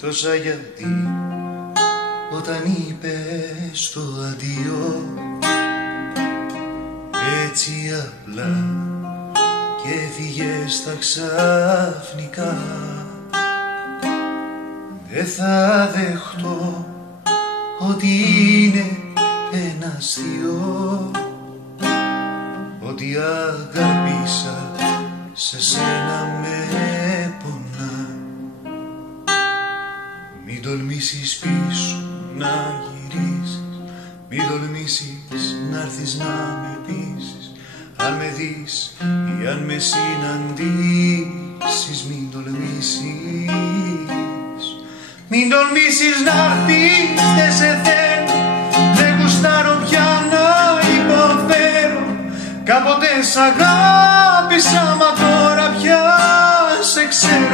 τόσα γιατί όταν είπες το αντίο έτσι απλά και έφυγες τα ξαφνικά. Δεν θα δεχτώ ότι είναι ένα αστείο, ότι αγάπησα σε σένα με πονά. Μην τολμήσεις πίσω να γυρίσεις, μην τολμήσεις να έρθεις να με πείσεις. Αν με δεις ή αν με συναντήσεις, μην τολμήσεις. Μην τολμήσεις να έρθεις, δεν σε θέλω, δεν γουστάρω πια να υποφέρω. Κάποτε σ' αγάπησα, μα τώρα πια σε ξέρω.